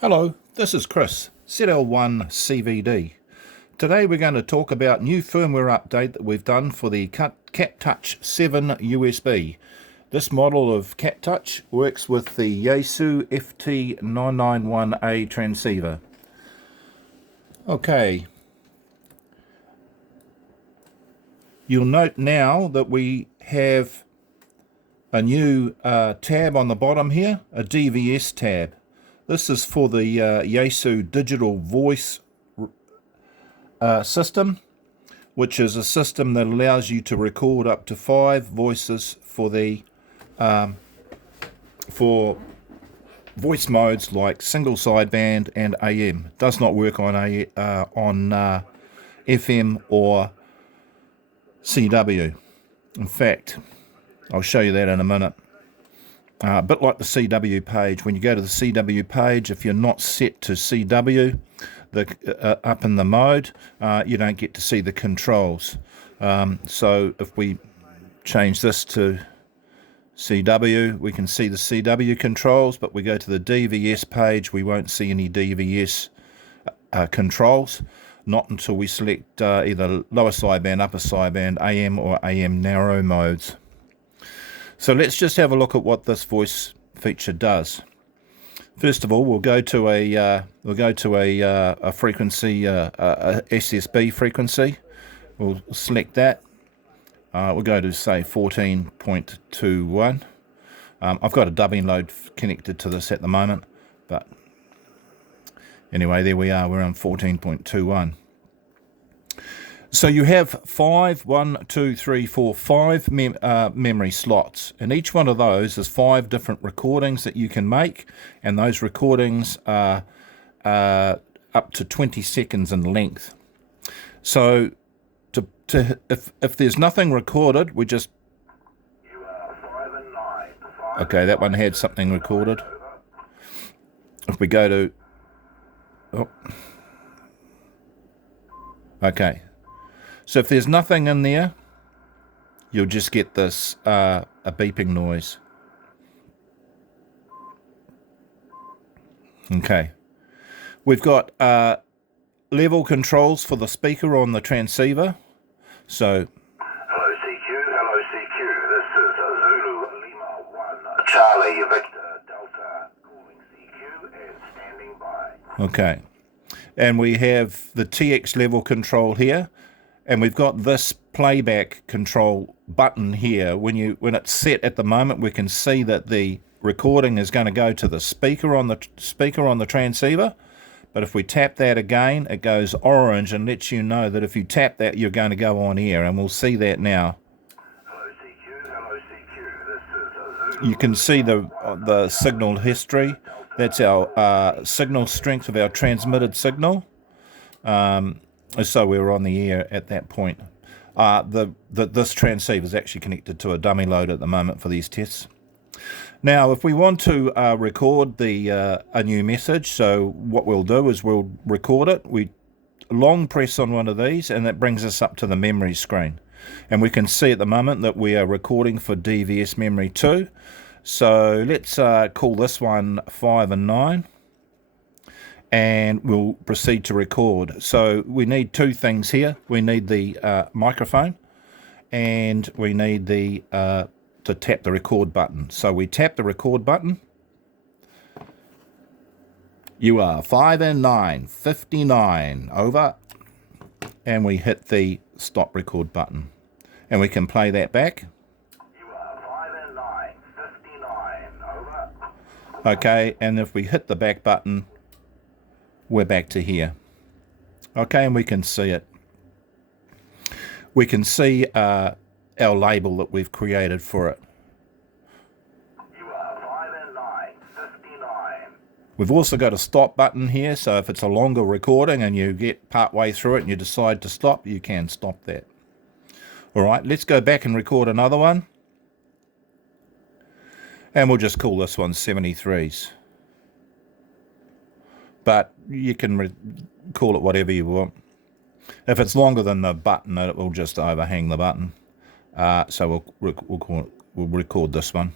Hello, this is Chris, ZL1CVD. Today we're going to talk about new firmware update that we've done for the CatTouch7USB. This model of CatTouch works with the Yaesu FT-891 transceiver. Okay, you'll note now that we have a new tab on the bottom here, a DVS tab. This is for the Yaesu digital voice system, which is a system that allows you to record up to 5 voices for the for voice modes like single sideband and AM. Does not work on FM or CW. In fact, I'll show you that in a minute. A bit like the CW page. When you go to the CW page, if you're not set to CW, up in the mode, you don't get to see the controls. So if we change this to CW, we can see the CW controls, but we go to the DVS page, we won't see any DVS controls, not until we select either lower sideband, upper sideband, AM or AM narrow modes. So let's just have a look at what this voice feature does. First of all, we'll go to a frequency, a SSB frequency. We'll select that. We'll go to say 14.21. I've got a dubbing load connected to this at the moment, but anyway, there we are. We're on 14.21. So you have 5 memory slots, and each one of those is 5 different recordings that you can make, and those recordings are up to 20 seconds in length. So if there's nothing recorded, we just... Okay, that one had something recorded. If we go to... Oh. Okay. So if there's nothing in there, you'll just get this a beeping noise. Okay. We've got level controls for the speaker on the transceiver. So hello CQ, this is Zulu Lima 1 Charlie Victor Delta calling CQ and standing by. Okay. And we have the TX level control here. And we've got this playback control button here. When it's set at the moment, we can see that the recording is going to go to the speaker on the transceiver. But if we tap that again, it goes orange and lets you know that if you tap that, you're going to go on air. And we'll see that now. Hello CQ, this is Zulu. You can see the signal history. That's our signal strength of our transmitted signal. So we were on the air at that point. This transceiver is actually connected to a dummy load at the moment for these tests. Now, if we want to record a new message, so what we'll do is we'll record it. We long press on one of these, and that brings us up to the memory screen. And we can see at the moment that we are recording for DVS memory 2. So let's call this one 5 and 9. And we'll proceed to record. So we need 2 things here. We need the microphone, and we need the to tap the record button. So we tap the record button. You are 5 and 9, 59, over. And we hit the stop record button. And we can play that back. You are 5 and 9, 59, over. Okay, and if we hit the back button, we're back to here. Okay, and we can see it. We can see our label that we've created for it. You are 5 and 9, 59. We've also got a stop button here, so if it's a longer recording and you get part way through it and you decide to stop, you can stop that. Alright, let's go back and record another one. And we'll just call this one 73s. But you can call it whatever you want. If it's longer than the button, it will just overhang the button. So we'll record this one.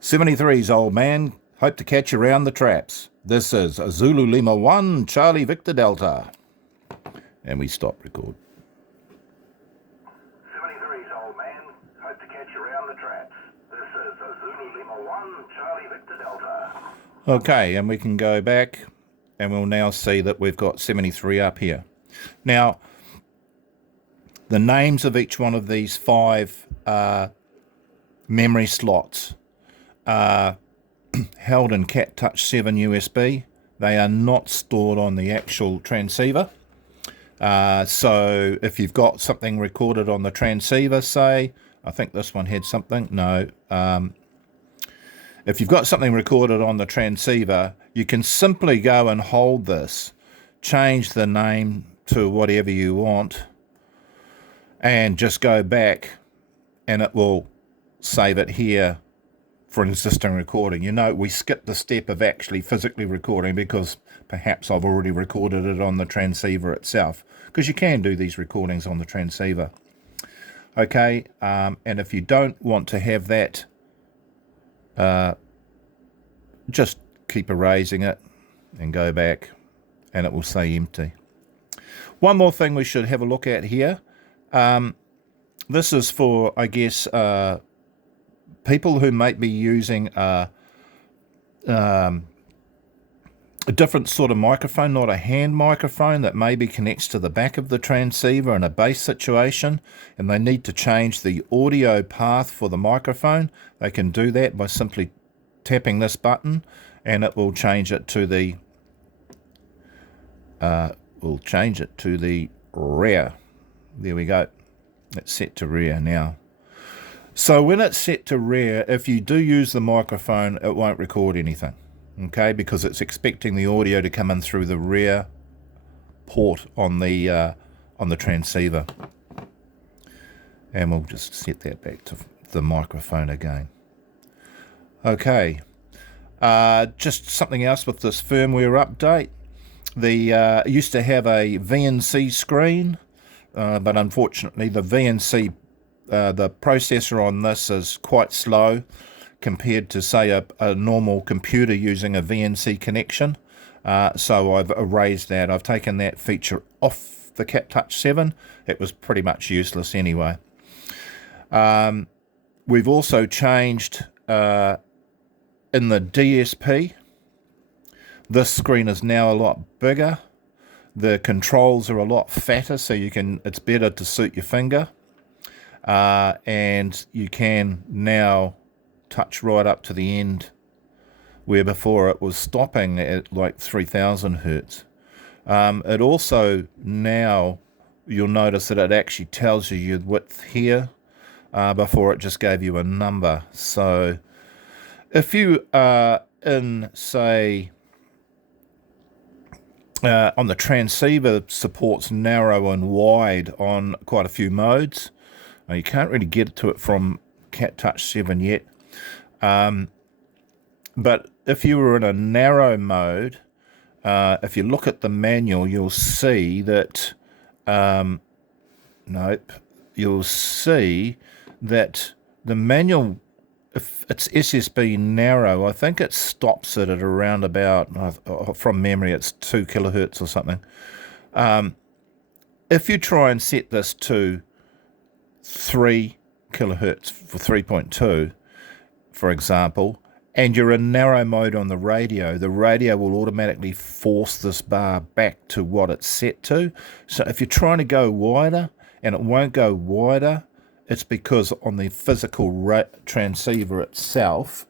73's old man, Hope to catch you around the traps. This is Zulu Lima 1, Charlie Victor Delta. And we stop record. 73's old man. Hope to catch you around the traps. This is Zulu Lima 1, Charlie Victor Delta. Okay, and we can go back and we'll now see that we've got 73 up here. Now, the names of each one of these 5 memory slots are held in CatTouch7USB. They are not stored on the actual transceiver. So if you've got something recorded on the transceiver, say, I think this one had something, no. If you've got something recorded on the transceiver, you can simply go and hold this, change the name to whatever you want, and just go back and it will save it here for an existing recording. You know, we skipped the step of actually physically recording because perhaps I've already recorded it on the transceiver itself, because you can do these recordings on the transceiver. Okay, and if you don't want to have that, just keep erasing it and go back and it will say empty. One more thing we should have a look at here. This is for, I guess, people who might be using a different sort of microphone, not a hand microphone, that maybe connects to the back of the transceiver in a bass situation, and they need to change the audio path for the microphone. They can do that by simply tapping this button, and it will change it to the rear. There we go. It's set to rear now. So when it's set to rear, if you do use the microphone, it won't record anything, okay? Because it's expecting the audio to come in through the rear port on the transceiver. And we'll just set that back to the microphone again. Okay. Just something else with this firmware update. It used to have a VNC screen, but unfortunately the VNC the processor on this is quite slow compared to, say, a normal computer using a VNC connection. So I've erased that. I've taken that feature off the CatTouch7. It was pretty much useless anyway. We've also changed in the DSP. This screen is now a lot bigger. The controls are a lot fatter, so it's better to suit your finger. And you can now touch right up to the end, where before it was stopping at like 3000 hertz. It also now, you'll notice that it actually tells you your width here. Before it just gave you a number. So if you are in, say, on the transceiver, supports narrow and wide on quite a few modes. You can't really get to it from CatTouch7 yet. But if you were in a narrow mode, if you look at the manual, you'll see that, you'll see that the manual, if it's SSB narrow, I think it stops it at around about, from memory, it's 2 kilohertz or something. If you try and set this to 3 kilohertz for 3.2, for example, and you're in narrow mode on the radio will automatically force this bar back to what it's set to. So if you're trying to go wider and it won't go wider, it's because on the physical transceiver itself,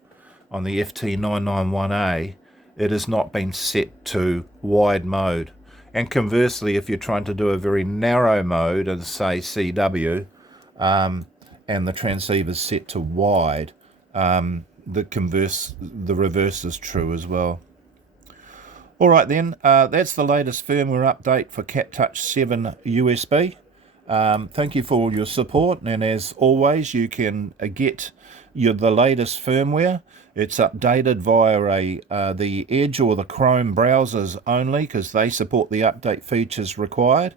on the FT-891, it has not been set to wide mode. And conversely, if you're trying to do a very narrow mode, as say CW, and the transceiver is set to wide, the reverse is true as well. All right then, that's the latest firmware update for CatTouch7USB. Thank you for all your support, and as always, you can get the latest firmware. It's updated via the Edge or the Chrome browsers only, because they support the update features required.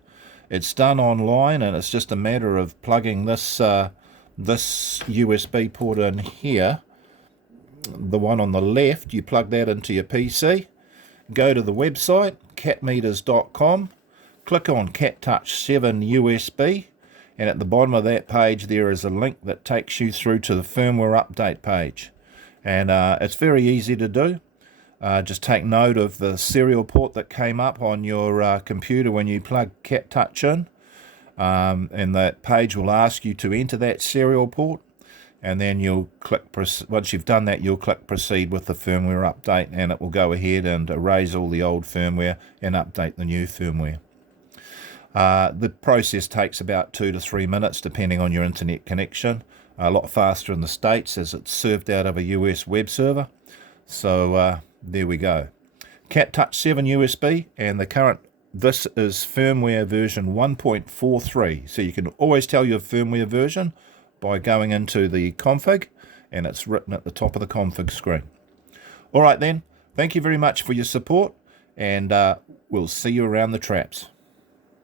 It's done online, and it's just a matter of plugging this USB port in here, the one on the left, you plug that into your PC, go to the website, catmeters.com, click on CatTouch7USB, and at the bottom of that page there is a link that takes you through to the firmware update page. And it's very easy to do. Just take note of the serial port that came up on your computer when you plug CatTouch in, and that page will ask you to enter that serial port, and then you'll click, once you've done that, you'll click proceed with the firmware update, and it will go ahead and erase all the old firmware and update the new firmware. The process takes about 2 to 3 minutes depending on your internet connection. A lot faster in the States as it's served out of a US web server. So there we go. CatTouch7USB, and this is firmware version 1.43. So you can always tell your firmware version by going into the config, and it's written at the top of the config screen. All right then, thank you very much for your support, and we'll see you around the traps.